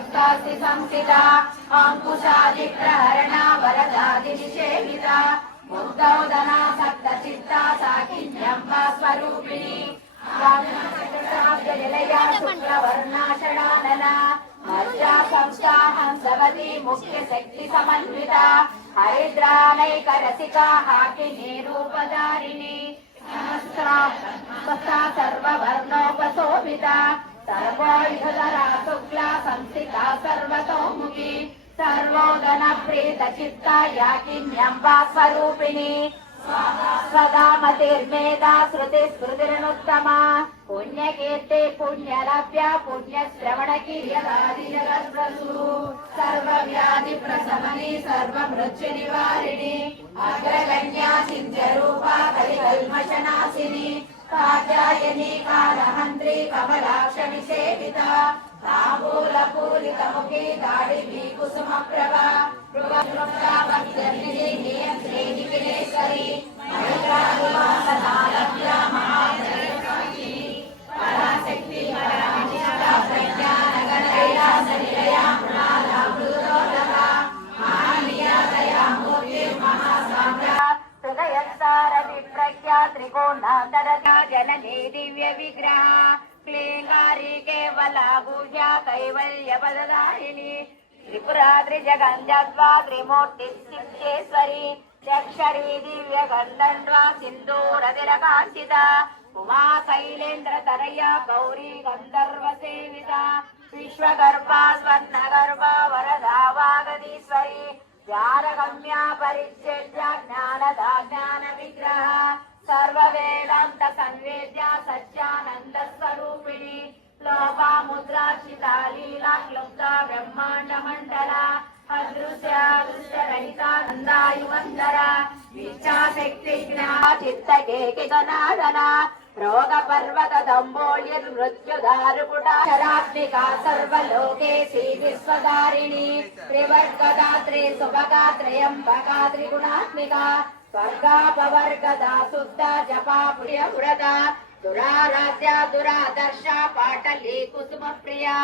वस्तासि संस्थिता अंकुशादिप्रहरणा वरदादिनिषेविता मुक्तौदना सप्तचित्ता साकिन्यम्बा स्वरूपिणी जलया शुक्लवर्णा षडानना मज्जा संस्था हंसवती मुख्यशक्ति समन्विता हरिद्रानैकरसिका हाकिनी रूपधारिणी समस्ता सर्ववर्णोपशोभिता सर्वोयुधरा शुक्ला संस्थिता सर्वतोमुखी सर्वोदन प्रीत चित्ता याकिन्यम्बा स्वरूपिणी स्वदामतिर्मेधा श्रुति स्मृतिरनुत्तमा पुण्यकीर्ति पुण्यलभ्य पुण्यश्रवणकीर्यदादि जगत्प्रसु सर्वव्याधि प्रशमनी सर्वमृत्युनिवारिणी अग्रगण्या सिंहरूपा कलिकल्मषनाशिनी कात्यायनी कालहन्त्री कमलाक्षनिषेविता ताम्बूलपूरितमुखी दाडिभी कुसुमप्रभा भक्तिर्निधि श्रीनिखिलेश्वरी महिलानिवासनालभ्या महाशक्ति पराशक्ति परानिष्ठा प्रज्ञानगणैलासनिलया मृणालामृतोदका महानियादया मूर्तिर्महासाम्रा हृदयस्तारविप्रज्ञा त्रिकोणान्तरता जननी दिव्यविग्रहा क्लींगारी केवला गुह्या कैवल्यपददायिनी त्रिपुराद्रि जगन्धत्वा त्रिमूर्तिसिद्धेश्वरी चक्षरी दिव्य गन्धन्वा सिन्दूरतिरकाञ्चिता उमा शैलेन्द्रतरया गौरी गन्धर्व सेविता विश्वगर्भा स्वर्णगर्भा वरदा वागदीश्वरी ज्ञानगम्या परिच्छेद्या ज्ञानदा ज्ञान विग्रह सर्ववेदान्त संवेद्या सच्चानन्द स्वरूपिणी लोभा मुद्राक्षिता लीला क्लुप्ता ब्रह्मांड मंडला अदृश्य दृश्यरहिता नंदायुवंदरा विच्छाशक्ति ज्ञा चित्त केकितनादना रोग पर्वत दम्बोलिर्मृत्युदारुकुटा शरात्मिका सर्वलोकेशी विश्वधारिणी त्रिवर्गदात्री सुभगा त्र्यंबका त्रिगुणात्मिका स्वर्गापवर्गदा शुद्धा जपा प्रियव्रता दुराराध्या दुरादर्शा पाटली कुसुम प्रिया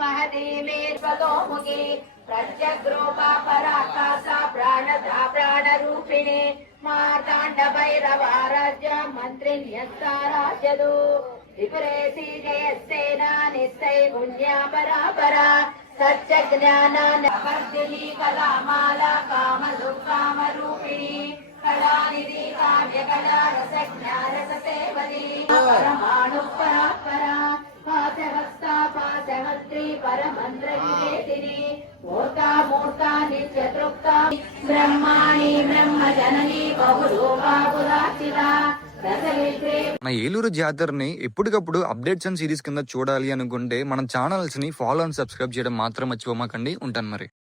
महदी मेर्वतोमुखी प्रत्यग्रूपा पराकाशा प्राणदा प्राणरूपिणी मार्ताण्ड भैरवाराध्य मन्त्रिण्यस्ताराध्यदु त्रिपुरेशी जयसेना निश्चय पुण्या परापरा सत्यज्ञानानवर्धिनी कलामाला कामरूपिणी कलानिधि काव्यकला रसज्ञानरससेवती परमाणु परापरा पाशहस्ता पाशहस्त्री परमन्त्रविजेतिनी मूर्ता मूर्ता नित्यतृप्ता ब्रह्माणि ब्रह्मजननी बहुरूपा पुराचिता మన ఏలూరు జాతరని ఎప్పటికప్పుడు అప్డేట్స్ అండ్ సిరీస్ కింద చూడాలి అనుకుంటే మన ఛానల్స్ ని ఫాలో అండ్ సబ్స్క్రైబ్ చేయడం మాత్రం మర్చిపోమాకండి. ఉంటాను మరి.